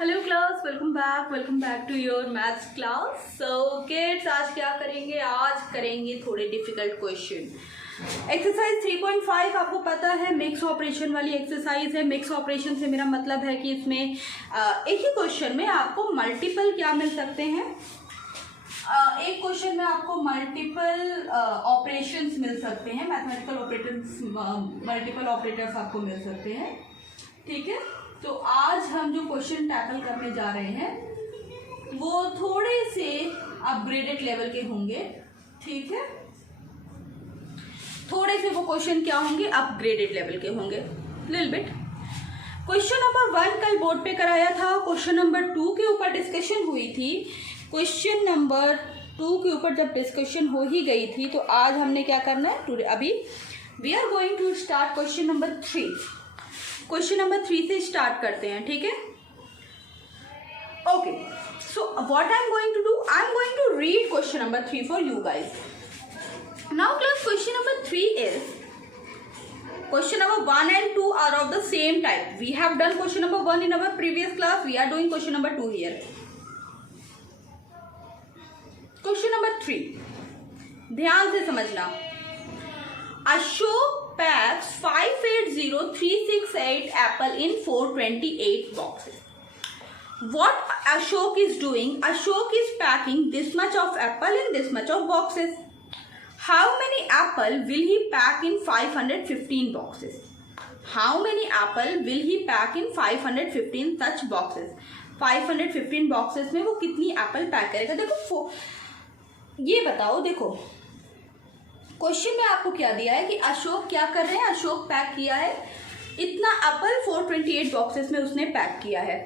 Hello class, welcome back to your maths class. So kids, आज क्या करेंगे? आज करेंगे थोड़े डिफिकल्ट क्वेश्चन। एक्सरसाइज 3.5 आपको पता है मिक्स ऑपरेशन वाली एक्सरसाइज है। मिक्स ऑपरेशन से मेरा मतलब है कि इसमें एक ही क्वेश्चन में आपको मल्टीपल क्या मिल सकते हैं। एक क्वेश्चन में आपको मल्टीपल ऑपरेशंस मिल सकते हैं, मैथमेटिकल ऑपरेटर्स, मल्टीपल ऑपरेटर्स आपको मिल सकते हैं। ठीक है, तो आज हम जो क्वेश्चन टैकल करने जा रहे हैं वो थोड़े से अपग्रेडेड लेवल के होंगे। ठीक है, थोड़े से वो क्वेश्चन क्या होंगे? अपग्रेडेड लेवल के होंगे, लिटिल बिट। क्वेश्चन नंबर 1 कल बोर्ड पे कराया था। क्वेश्चन नंबर 2 के ऊपर डिस्कशन हुई थी। क्वेश्चन नंबर 2 के ऊपर जब डिस्कशन हो ही गई थी तो आज हमने क्या करना है? टुडे अभी we are going to start question number 3। Question number 3 से स्टार्ट करते हैं। ठीक है, okay. So what I am going to do, I am going to read question number 3 for you guys. Now class, question number 3 is, question number 1 and 2 are of the same type. We have done question number 1 in our previous class. We are doing question number 2 here. Question number 3, ध्यान से समझना। Ashok packs 580368 apple in 428 boxes. What Ashok is doing? Ashok is packing this much of apple in this much of boxes. How many apple will he pack in 515 boxes? How many apple will he pack in 515 such boxes? 515 boxes में वो कितनी Apple pack करेगा? देखो ये बताओ। देखो question में आपको क्या दिया है कि अशोक क्या कर रहे हैं? अशोक पैक किया है इतना एप्पल 428 बॉक्सेस में उसने पैक किया है।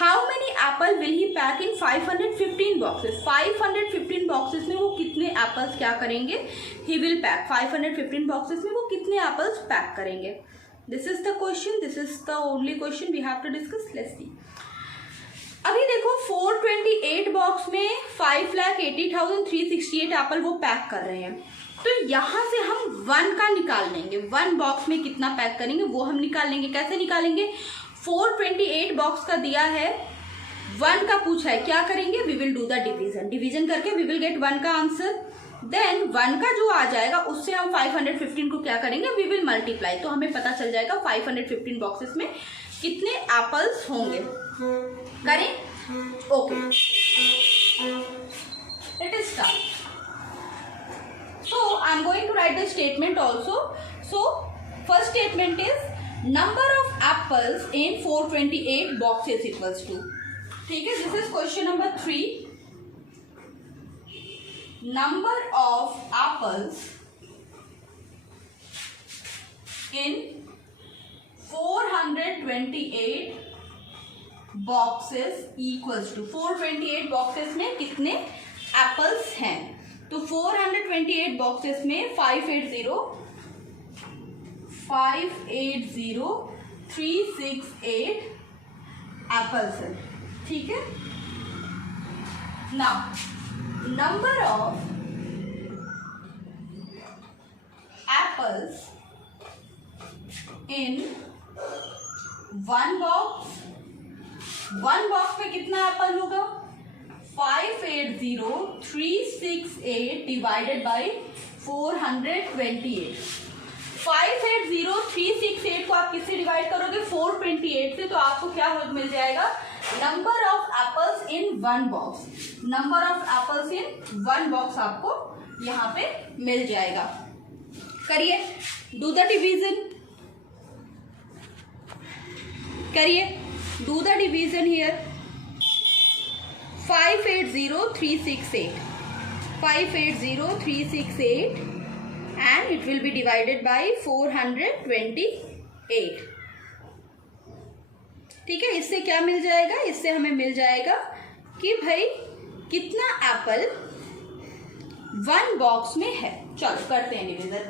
How many apple will he pack in 515 boxes? 515 boxes में वो कितने एप्पल्स क्या करेंगे? He will pack 515 boxes में वो कितने एप्पल्स पैक करेंगे? This is the question. This is the only question we have to discuss. Let's see. अभी देखो 428 बॉक्स में 5,80,368 एप्पल वो पैक कर रहे हैं। तो यहाँ से हम 1 का निकाल लेंगे। 1 बॉक्स में कितना पैक करेंगे वो हम निकाल लेंगे। कैसे निकालेंगे? 428 बॉक्स का दिया है, 1 का पूछा है, क्या करेंगे? We will do the division. Division करके वी विल गेट 1 का आंसर। देन 1 का जो आ जाएगा उससे हम 515 को क्या करेंगे? We will multiply. तो हमें पता चल जाएगा 515 बॉक्सेस में कितने एप्पल्स होंगे। करें? Okay, it is start. So I am going to write the statement also. So first statement is number of apples in 428 boxes equals to, ठीक है, this is question number 3. Number of apples in 428 boxes equals to, 428 boxes में कितने apples हैं? तो 428 boxes में 580,368 apples है। ठीक है, now number of apples in 1 box. 1 box में कितना एप्पल होगा? 580,368 डिवाइडेड बाई 428। 580,368 को आप किससे डिवाइड करोगे? 428 से। तो आपको क्या मिल जाएगा? Number of apples in 1 box. Number of apples in 1 box आपको यहाँ पे मिल जाएगा। करिए, डू द डिवीजन। करिए, do the division here. 580,368 580,368 and it will be divided by 428। ठीक है, इससे क्या मिल जाएगा? इससे हमें मिल जाएगा कि भाई कितना एप्पल 1 बॉक्स में है। चलो करते हैं division.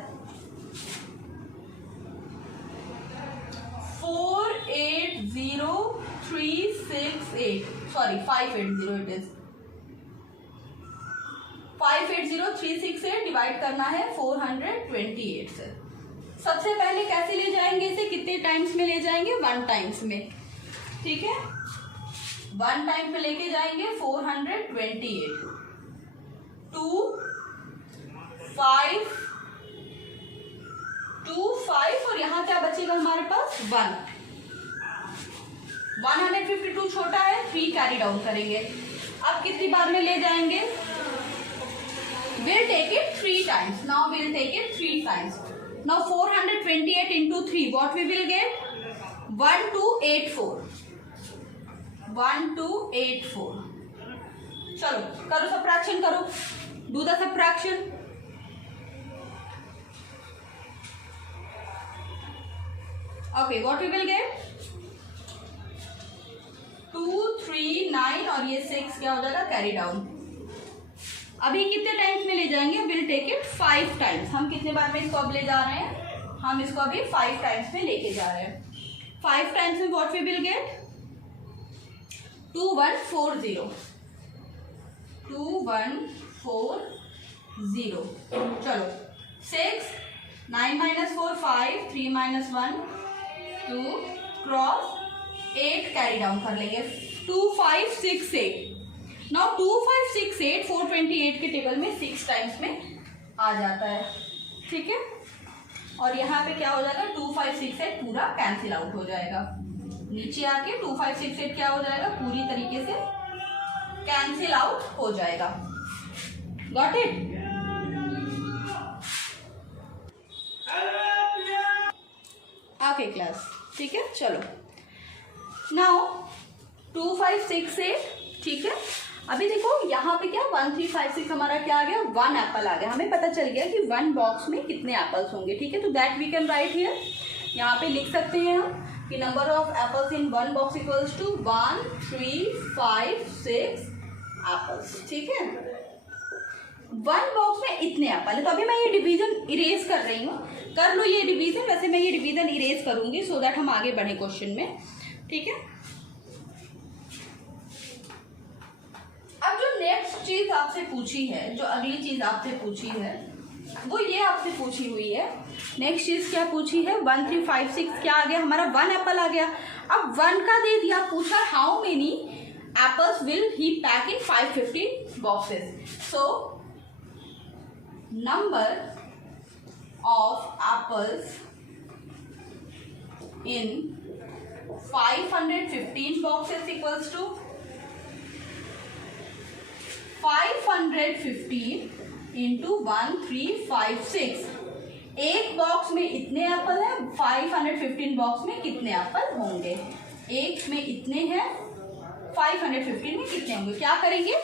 480,368, sorry 580 it is. 580,368 divide करना है 428 से। सबसे पहले कैसे ले जाएंगे इसे? कितने टाइम्स में ले जाएंगे? 1 टाइम्स में। ठीक है, 1 टाइम पे लेके जाएंगे 428, 2 5 2 5 और यहाँ क्या बचेगा हमारे पास 1। 152 छोटा है, 3 कैरी डाउन करेंगे। अब कितनी बार में ले जाएंगे? We'll take it 3 times. Now we'll take it 3 times. Now 428 into 3, what we will get? 1284. 1284. चलो करो सबट्रैक्शन करो, do the subtraction. Okay, what we will get? 2 3 9 और ये 6 क्या हो जाएगा? Carry down. अभी कितने टाइम्स में ले जाएंगे? Will take it 5 times. हम कितने बार में इसको अब ले जा रहे हैं? हम इसको अभी 5 टाइम्स में लेके जा रहे हैं। 5 टाइम्स में व्हाट वी विल गेट? 2140। 2140। चलो 6 9 - 4 5 3 - 1 2 क्रॉस 8 कैरी डाउन कर लेंगे। 2568। नाउ 2568 428 के टेबल में 6 टाइम्स में आ जाता है, ठीक है। और यहाँ पे क्या हो जाएगा? 2568 पूरा कैंसिल आउट हो जाएगा। नीचे आके 2568 क्या हो जाएगा? पूरी तरीके से कैंसिल आउट हो जाएगा। Got it? ओके क्लास, ठीक है। चलो नाउ 2568, ठीक है। अभी देखो यहाँ पे क्या 1356 हमारा क्या आ गया? 1 एप्पल आ गया। हमें पता चल गया कि 1 बॉक्स में कितने एप्पल्स होंगे, ठीक है। तो that we can write here, यहाँ पे लिख सकते हैं हम कि number of apples in 1 box equals to 1 3 5 6 apples, ठीक है। 1 बॉक्स में इतने एप्पल है। तो अभी मैं ये डिवीजन इरेज कर रही हूँ, कर लो ये डिवीजन। वैसे मैं ये डिवीजन इरेज करूंगी सो दैट हम आगे बढ़े क्वेश्चन में, ठीक है। अब जो नेक्स्ट चीज आपसे पूछी है, जो अगली चीज आपसे पूछी है, वो ये आपसे पूछी हुई है। नेक्स्ट चीज क्या पूछी है? 1356 क्या आ गया हमारा? 1 एप्पल आ गया। अब 1 का दे दिया, पूछा how many apples will he pack in 550 boxes. So number of apples in 515 boxes equals to 515 into 1356। एक बॉक्स में इतने एप्पल है, 515 बॉक्स में कितने एप्पल होंगे? एक में इतने हैं, 515 में कितने होंगे? क्या करेंगे?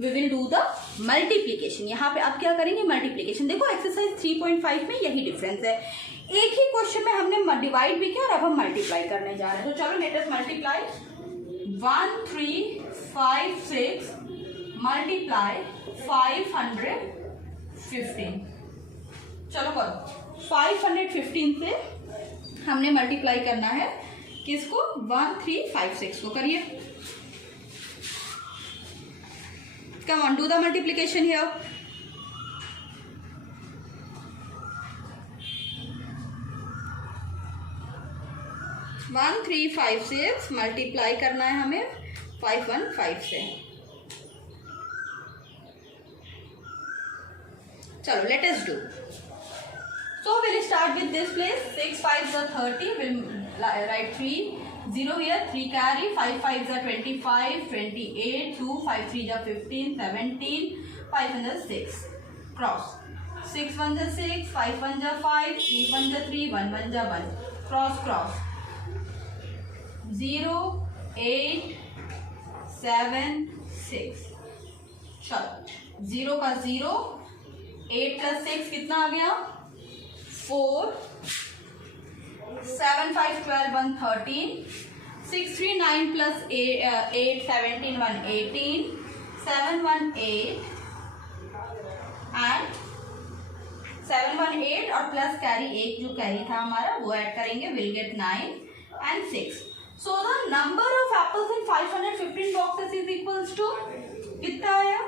We will do the multiplication. यहाँ पे आप क्या करेंगे? मल्टीप्लीकेशन। देखो एक्सरसाइज 3.5 में यही डिफरेंस है। एक ही क्वेश्चन में हमने डिवाइड भी किया और अब हम मल्टीप्लाई करने जा रहे हैं। तो चलो लेट अस मल्टीप्लाई। 1356 मल्टीप्लाई 515। चलो करो। 515 से हमने मल्टीप्लाई करना है किसको? 1356 को। करिए। Come on, do the multiplication here. 1356 multiply करना है हमें 515 से। चलो late us do. So we'll start with this place. 6 5s are 30. We'll write 3 0 here. 3 carry. 5 5s are 25, 28. 2 5 3s are 15, 17. 5 1s are 6. Cross. 6 1s are 6. 5 1s are 5. 3 1s are 3. 1 1s are 1. Cross cross. 0 8 7 6. चलो 0 का 0, 8 plus 6 कितना आ गया? 4 7 5 12 1 13 6 3 9 plus 8 17 1 18 7 1 8 and 7 1 8 और plus carry एक जो carry था हमारा वो ऐड करेंगे, will get 9 and 6. So the number of apples in 515 boxes is equals to कितना आया?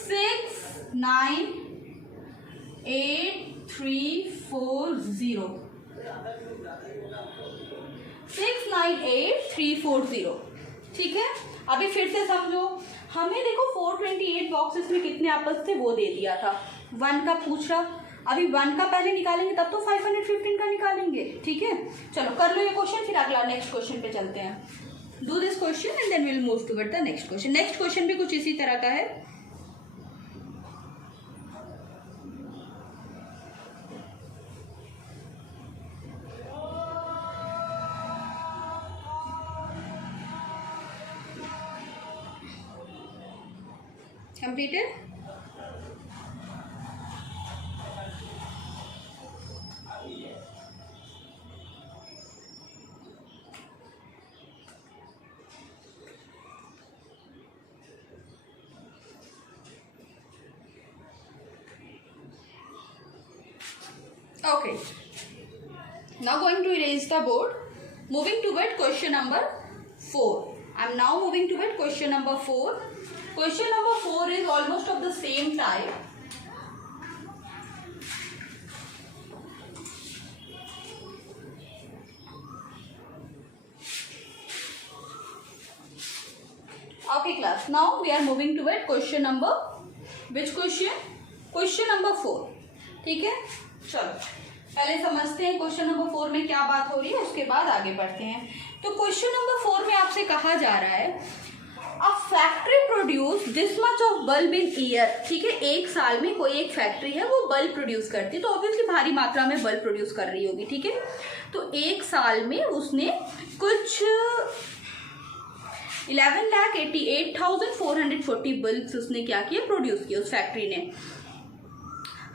6 9 8 3 4 0 6 9 8 3 4 0. ठीक है, अभी फिर से समझो, हमें देखो 428 बॉक्सेस में कितने एप्पल्स थे वो दे दिया था, 1 का पूछ रहा, अभी 1 का पहले निकालेंगे तब तो 515 का निकालेंगे। ठीक है, चलो कर लो ये क्वेश्चन, फिर अगला नेक्स्ट क्वेश्चन पे चलते हैं। Do this question and then will move toward the next question. Next question भी कुछ इसी तरह का है। Completed? Okay. Now going to erase the board. Moving toward question number 4. I am now moving toward question number 4. Question number 4 is almost of the same type. Okay class, now we are moving toward question number, which question? Question number 4. ठीक है, चलो पहले समझते हैं question number 4 में क्या बात हो रही है, उसके बाद आगे बढ़ते हैं। तो क्वेश्चन नंबर 4 में आपसे कहा जा रहा है a factory produce this much of bulb in year. ठीक है, एक साल में कोई एक फैक्ट्री है वो बल्ब प्रोड्यूस करती है, तो ऑब्वियसली भारी मात्रा में बल्ब प्रोड्यूस कर रही होगी। ठीक है, तो एक साल में उसने कुछ 11,88,440 बल्ब्स उसने क्या किया, प्रोड्यूस किया उस फैक्ट्री ने।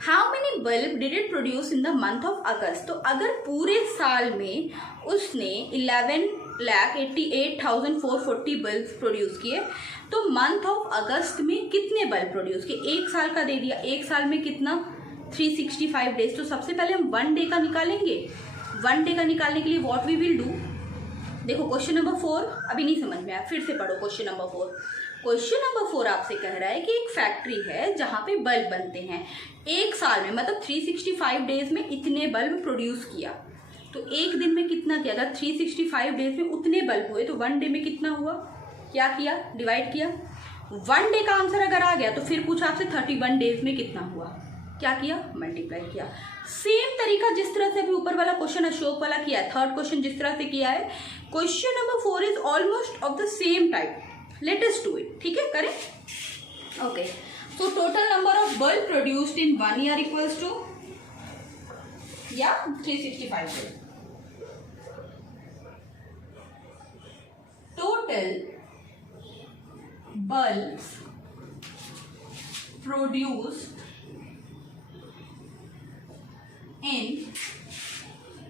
How many bulb did it produce in the month of अगस्त। तो अगर पूरे साल में उसने 11,88,440 बल्ब प्रोड्यूस किए, तो मंथ ऑफ अगस्त में कितने बल्ब प्रोड्यूस किए, एक साल का दे दिया, एक साल में कितना 365 डेज। तो सबसे पहले हम 1 डे का निकालेंगे। 1 डे का निकालने के लिए व्हाट वी विल डू, देखो क्वेश्चन नंबर 4 अभी नहीं समझ में आया, फिर से पढ़ो क्वेश्चन नंबर 4। क्वेश्चन नंबर 4 आपसे कह रहा है कि एक फैक्ट्री है जहाँ पे बल्ब बनते हैं, एक साल में मतलब 365 डेज में इतने बल्ब प्रोड्यूस किया। तो एक दिन में कितना किया, अगर 365 डेज में उतने बल्ब हुए तो 1 डे में कितना हुआ, क्या किया, डिवाइड किया। 1 डे का आंसर अगर आ गया तो फिर पूछा आपसे 31 डेज में कितना हुआ, क्या किया, मल्टीप्लाई किया। सेम तरीका जिस तरह से अभी ऊपर वाला क्वेश्चन अशोक वाला किया है, थर्ड क्वेश्चन जिस तरह से किया है, question number 4 is almost of the same type. Let us do it. ठीक है, करें। Okay, so total number of bulb produced in 1 year equals to, या 365 days. Total bulbs produced in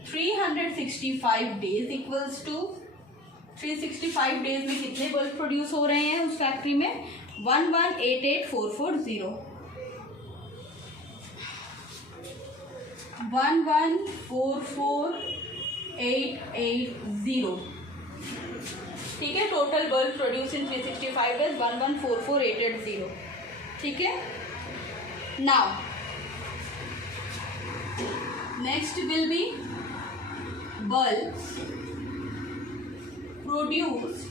365 days equals to 365 days में कितने bulb produce हो रहे हैं उस फैक्ट्री में, 11,88,440 11,44,880। ठीक है, total bulb produce in 365 days 11,44,880। ठीक है, now next will be bulbs produced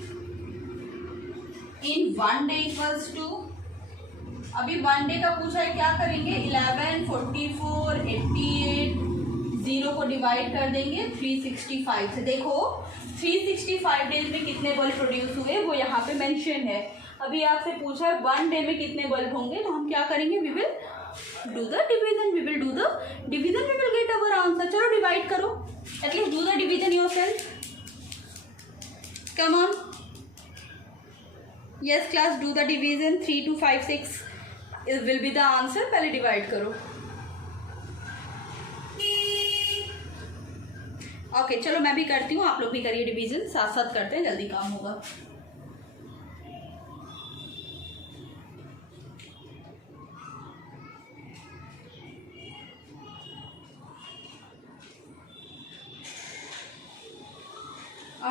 in 1 day equals to, अभी 1 डे का पूछा है, क्या करेंगे, 11, 44, 88, 0 को डिवाइड कर देंगे 365 से। देखो 365 डेज में कितने बल्ब प्रोड्यूस हुए वो यहाँ पे मेंशन है। अभी आपसे पूछा है 1 डे में कितने बल्ब होंगे, तो हम क्या करेंगे, we will do the division, we will do the division, we will get our answer. चलो डिवाइड करो, at least do the division yourself, come on. Yes class, do the division, 3256 will be the answer. पहले divide करो। Okay चलो मैं भी करती हूँ, आप लोग भी करिए डिवीजन, साथ साथ करते हैं, जल्दी काम होगा।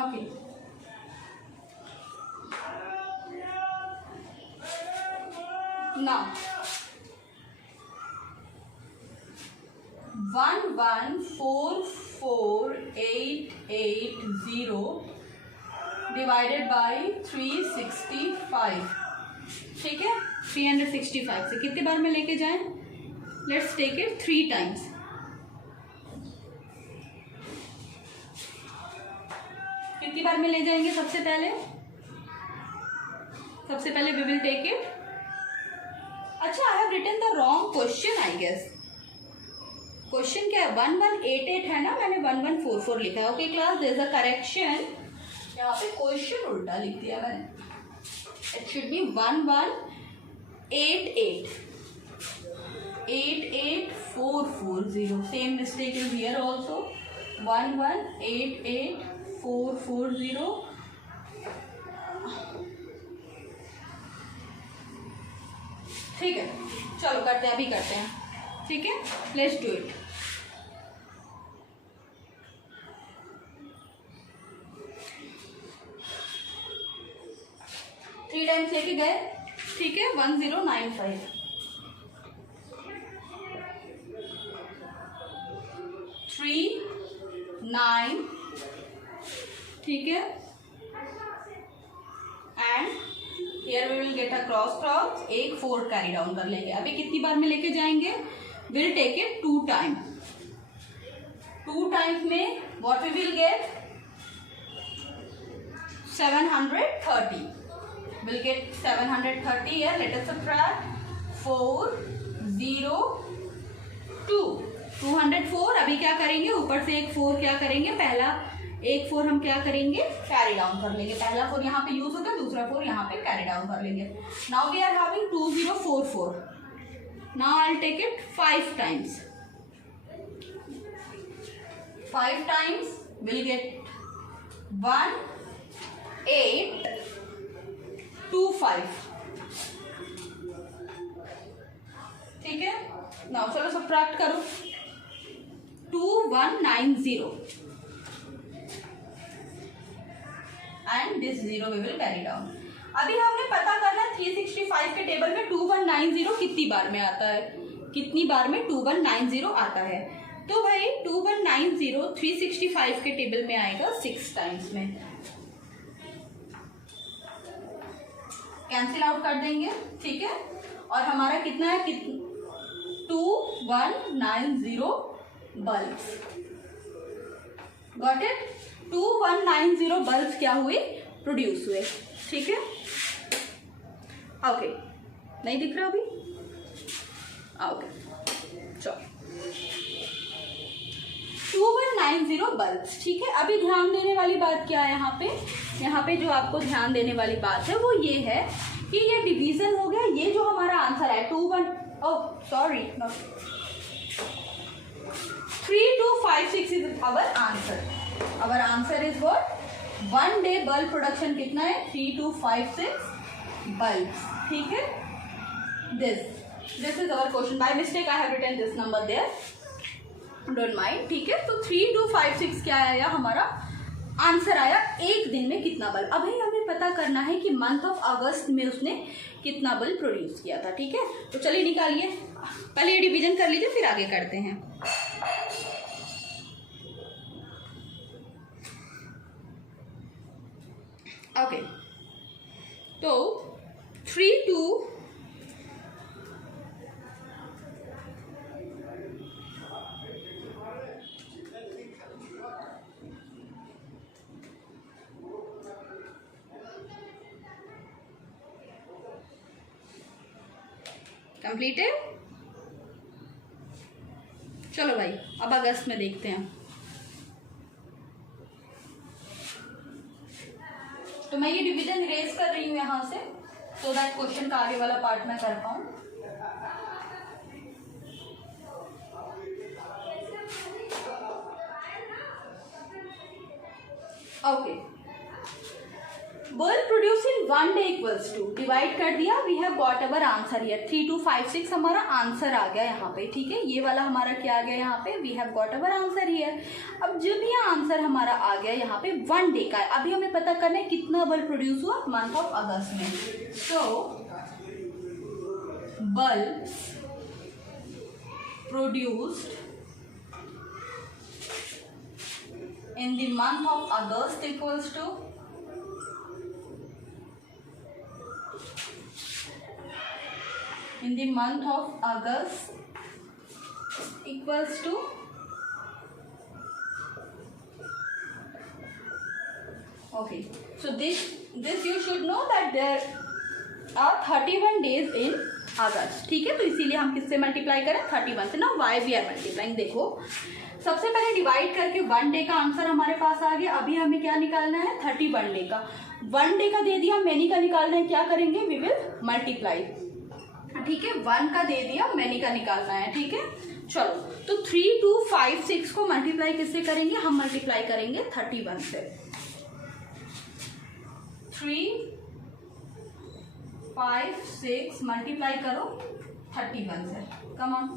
ओके नाउ 11,44,880 डिवाइडेड बाई 365, ठीक है। 365 से कितने बार में लेके जाएं? Let's take it 3 times. कितनी बार में ले जाएंगे? सबसे पहले वी विल टेक इट, अच्छा I have written the wrong question I guess. Question क्या है? 1188 है ना, मैंने 1144 लिखा है। Okay class, there is a correction, यहाँ पे क्वेश्चन उल्टा लिख दिया मैंने। It should be 1188 88440। Same mistake is here also, 1188,440। ठीक है, चलो करते हैं, अभी करते हैं, ठीक है। Let's do it. Three times लेके गए, ठीक है। 1095, 3 9, ठीक है। And here we will get a cross, एक 4 कैरी डाउन कर लेंगे। अभी कितनी बार में लेके जाएंगे? Will take it 2 time. 2 times में what we will get? 730। Will get 730 here. Let us subtract 402, 204। अभी क्या करेंगे? ऊपर से एक 4 क्या करेंगे? पहला एक 4 हम क्या करेंगे? कैरी डाउन कर लेंगे। पहला 4 यहाँ पे यूज होता है, दूसरा 4 यहाँ पे कैरी डाउन कर लेंगे। Now we are having 2044। Now I will take it 5 times. 5 times will get 1825, ठीक है। नाउ चलो सब्ट्रैक्ट करो, 2190 and this 0 we will carry down. अभी हमने पता करना 365 के टेबल में 2190 कितनी बार में आता है, कितनी बार में 2190 आता है। तो भाई 2190 365 के टेबल में आएगा 6 टाइम्स में। कैंसिल आउट कर देंगे, ठीक है। और हमारा कितना है? 2190 बल्ब्स। Got it? 2190 बल्ब्स क्या हुए? प्रोड्यूस हुए, ठीक है। ओके, नहीं दिख रहा अभी? ओके, चलो 2190 बल्ब्स, ठीक है। अभी ध्यान देने वाली बात क्या है यहाँ पे? यहाँ पे जो आपको ध्यान देने वाली बात है वो ये है कि ये डिवीजन हो गया। ये जो हमारा आंसर है 3256 is our answer. Our answer is what? 1 day bulb production कितना है? 3256 बल्ब्स, ठीक है। This is our question. By mistake I have written this number there, don't mind, ठीक है। तो 3256 क्या आया? हमारा आंसर आया एक दिन में कितना बल्ब। अभी हमें पता करना है कि मंथ ऑफ अगस्त में उसने कितना बल्ब प्रोड्यूस किया था, ठीक है। तो चलिए निकालिए, पहले ये डिवीजन कर लीजिए फिर आगे करते हैं। ओके, तो 32 कंप्लीटेड। चलो भाई अब अगस्त में देखते हैं। तो मैं ये डिवीजन इरेज कर रही हूँ यहाँ से, सो दैट क्वेश्चन का आगे वाला पार्ट मैं कर पाऊँ। Okay, bulb produce in 1 day equals to, divide कर दिया, we have got our answer here. 3256 हमारा आंसर आ गया यहाँ पे, ठीक है। ये वाला हमारा क्या आ गया यहाँ पे? We have got our answer here. अब जब ये आंसर हमारा आ गया यहाँ पे 1 डे का है, अभी हमें पता करना है कितना बल्ब प्रोड्यूस हुआ मंथ ऑफ अगस्त में। So bulb produced in the month of August equals to in the month of August equals to okay. So this you should know that there are 31 days in August. ठीक है, तो इसीलिए हम किससे multiply करें 31 से ना. Why we are multiplying. देखो सबसे पहले डिवाइड करके 1 डे का आंसर हमारे पास आ गया. अभी हमें क्या निकालना है 31 डे का. 1 डे का दे दिया, मैनी का निकालना है. क्या करेंगे, वी विल मल्टीप्लाई. ठीक है, 1 का दे दिया, मैनी का निकालना है. ठीक है, चलो. तो 3 2 5 6 को मल्टीप्लाई किससे करेंगे, हम मल्टीप्लाई करेंगे 31 से. 3 5 6 मल्टीप्लाई करो 31 से. Come on.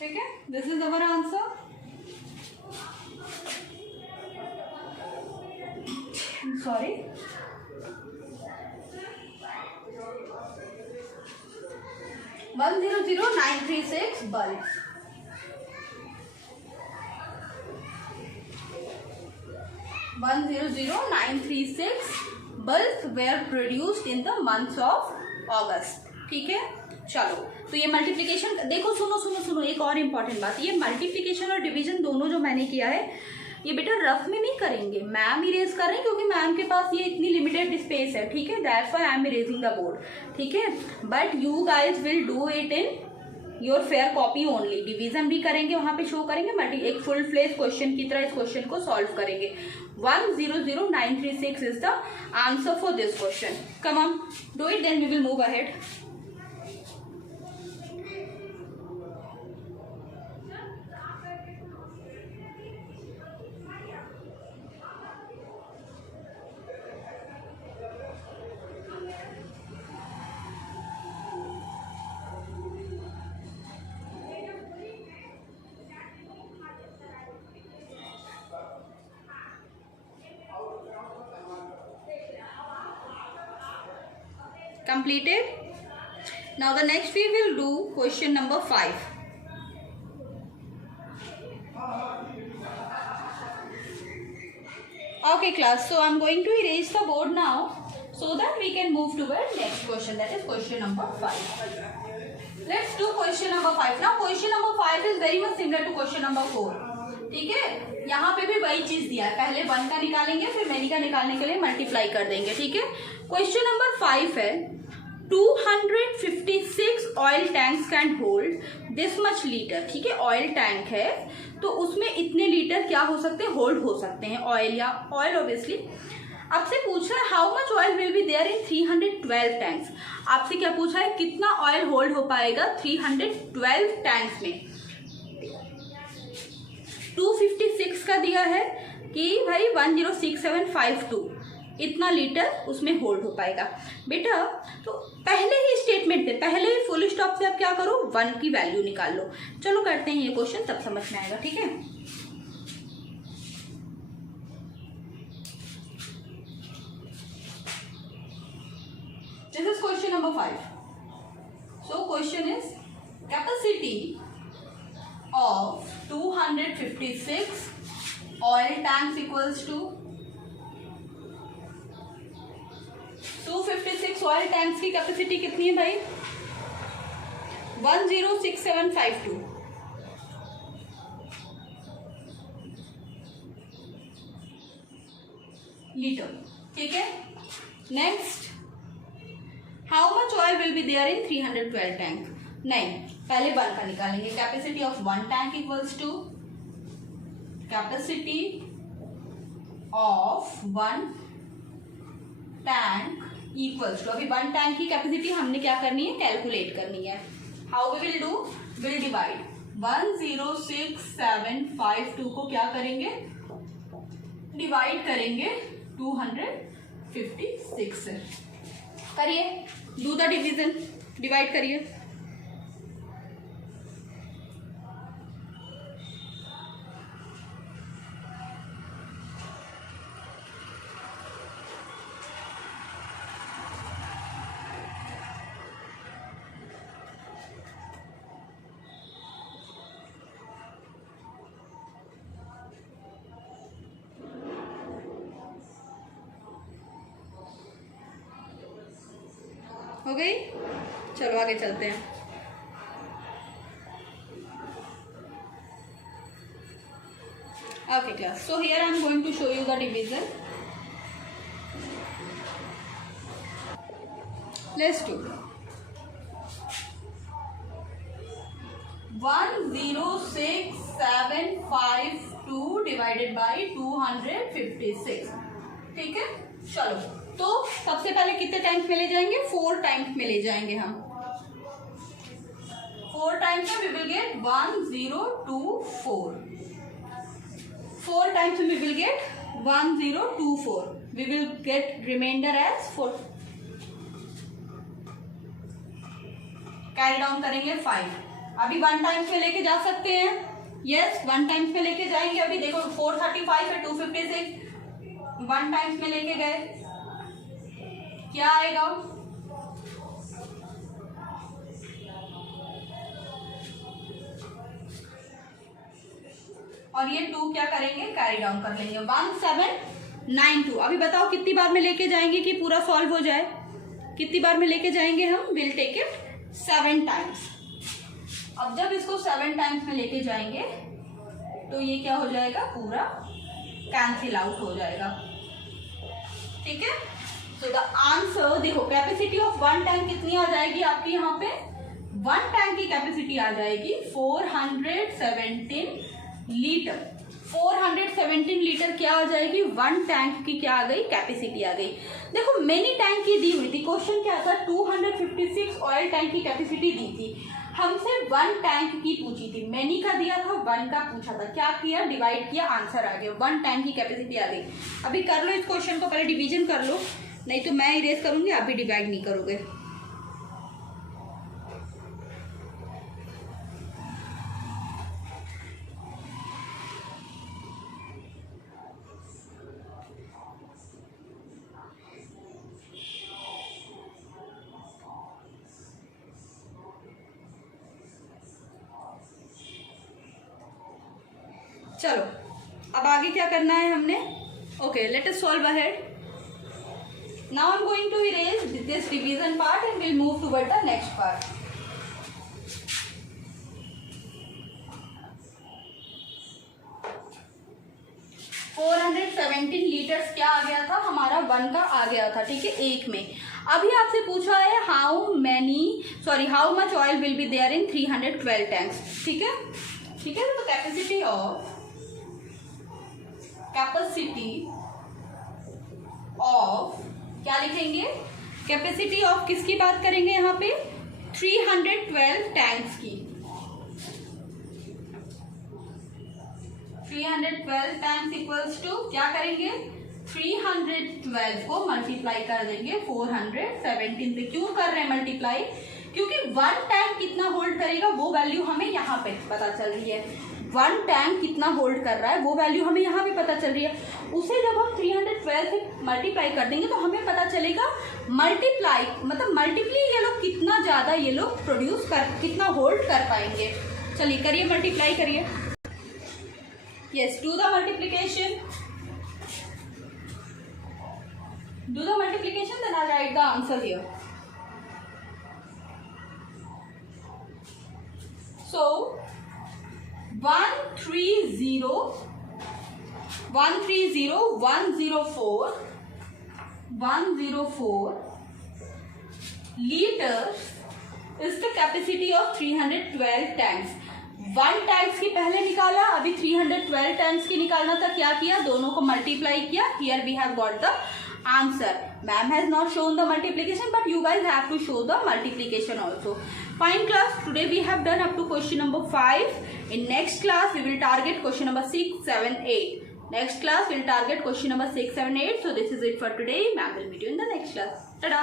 ठीक है, this is our answer. Sorry, one 1000936 bulb. One 1000936 bulb were produced in the month of August. ठीक है, चलो. तो ये मल्टीप्लिकेशन देखो, सुनो एक और इम्पॉर्टेंट बात. ये मल्टीप्लिकेशन और डिवीजन दोनों जो मैंने किया है ये बेटा रफ में नहीं करेंगे. मैम इरेज कर रहे हैं क्योंकि मैम के पास ये इतनी लिमिटेड स्पेस है. ठीक है, that's why I am erasing the board. ठीक है, but you guys will do it in your fair copy only. Division भी करेंगे, वहां पे शो करेंगे, एक फुल फ्लेज क्वेश्चन की तरह इस क्वेश्चन को सॉल्व करेंगे. 1000936 is the answer for this question. Come on, do it, then we will move ahead. Completed. Now the next we will do question number 5. Okay class, so I'm going to erase the board now so that we can move to the next question, that is question number 5. Let's do question number 5. Now question number 5 is very much similar to question number 4. ठीक है, यहाँ पे भी वही चीज दिया है. पहले 1 का निकालेंगे, फिर मैनी का निकालने के लिए मल्टीप्लाई कर देंगे. ठीक है, क्वेश्चन नंबर 5 है 256 oil tanks can hold this much litre. ठीक है, ऑयल टैंक है तो उसमें इतने लीटर क्या हो सकते हैं, होल्ड हो सकते हैं. Oil obviously. आपसे पूछ रहा है how much oil will be there in 312 tanks. आपसे क्या पूछा है, कितना ऑयल होल्ड हो पाएगा 312 टैंक्स में. 256 का दिया है कि भाई 106,752 इतना लीटर उसमें होल्ड हो पाएगा. बेटा तो पहले ही स्टेटमेंट थे, पहले ही फुल स्टॉप से आप क्या करो 1 की वैल्यू निकाल लो. चलो करते हैं ये क्वेश्चन, तब समझ में आएगा. ठीक है, this is question number 5. So question is capacity of 256 oil tanks equals to 256 oil tanks की कैपेसिटी कितनी है भाई, 106752 लीटर. ठीक है, next how much oil will be there in 312 tank. नहीं, पहले 1 का निकालेंगे. Capacity of 1 tank equals to capacity of 1 tank equals to, अभी 1 टैंक की कैपेसिटी हमने क्या करनी है, कैलकुलेट करनी है. How we will do, will divide 106,752 को क्या करेंगे, डिवाइड करेंगे 256 से. करिए, डू द डिवीजन, डिवाइड करिए. हो गई? चलो आगे चलते हैं। Okay class, so here I am going to show you the division. Let's do 106,752 divided by 256. ठीक है, चलो तो सबसे पहले कितने टाइम्स में ले जाएंगे? 4 टाइम्स में ले जाएंगे हम। 4 टाइम्स में we will get 1024. 4 times we will get 1024. We will get remainder as 4. Carry down करेंगे 5. अभी 1 टाइम्स में लेके जा सकते हैं? यस, 1 टाइम्स में लेके जाएंगे। अभी देखो 435 है 256, 1 टाइम्स में लेके गए, क्या आएगा? और ये 2 क्या करेंगे? कैरी डाउन कर लेंगे। 1792। अभी बताओ कितनी बार में लेके जाएंगे कि पूरा सॉल्व हो जाए? कितनी बार में लेके जाएंगे हम? Will take it 7 times. अब जब इसको 7 टाइम्स में लेके जाएंगे तो ये क्या हो जाएगा? पूरा कैंसिल आउट हो जाएगा। ठीक है, सो द आंसर देखो, कैपेसिटी ऑफ 1 टैंक कितनी आ जाएगी आपकी? यहाँ पे 1 टैंक की कैपेसिटी आ जाएगी 417 लीटर। 417 लीटर क्या आ जाएगी? 1 टैंक की क्या आ गई? कैपेसिटी आ गई। देखो मेनी टैंक की दी हुई थी, क्वेश्चन क्या था? 256 ऑयल टैंक की कैपेसिटी दी थी, हमसे 1 टैंक की पूछी थी। मेनी का दिया था, 1 का पूछा था, क्या किया? डिवाइड किया, आंसर आ गया। 1 टैंक की कैपेसिटी आ गई। अभी कर लो इस क्वेश्चन को, पहले डिवीजन कर लो, नहीं तो मैं इरेज करूंगी, आप भी डिवाइड नहीं करोगे। चलो अब आगे क्या करना है हमने? Okay, let us solve ahead. Now I am going to erase this division part and will move toward the next part. Litres क्या आ गया था हमारा? 1 का आ गया था। ठीक है, 1 में। अभी आपसे पूछा है how much oil will be there in 312 tanks. ठीक है, ठीक है, तो कैपेसिटी ऑफ क्या लिखेंगे? कैपेसिटी ऑफ किसकी बात करेंगे यहाँ पे? 312 टैंक्स की। 312 टैंक्स इक्वल्स टू क्या करेंगे? 312 को मल्टीप्लाई कर देंगे 417 से। क्यों कर रहे हैं मल्टीप्लाई? क्योंकि 1 टैंक कितना होल्ड करेगा वो वैल्यू हमें यहाँ पे पता चल रही है। 1 टैंक कितना होल्ड कर रहा है वो वैल्यू हमें यहाँ पे पता चल रही है। उसे जब हम 312 से मल्टीप्लाई कर देंगे तो हमें पता चलेगा मल्टीप्ली ये लोग कितना ज़्यादा ये लोग कितना होल्ड कर पाएंगे। चलिए करिए, मल्टीप्लाई करिए। Yes, do the multiplication, then I write the answer here. So 104 liters is the capacity of 312 tanks. 1 tanks की पहले निकाला, अभी 312 टैंक्स की निकालना था। क्या किया? दोनों को मल्टीप्लाई किया। Here we have got the answer. Ma'am has not shown the multiplication, but you guys have to show the multiplication also. Fine class, today we have done up to question number 5. In next class we will target question number 6, 7, 8. Next class we will target question number 6, 7, 8. So this is it for today. Ma'am will meet you in the next class. Ta-da!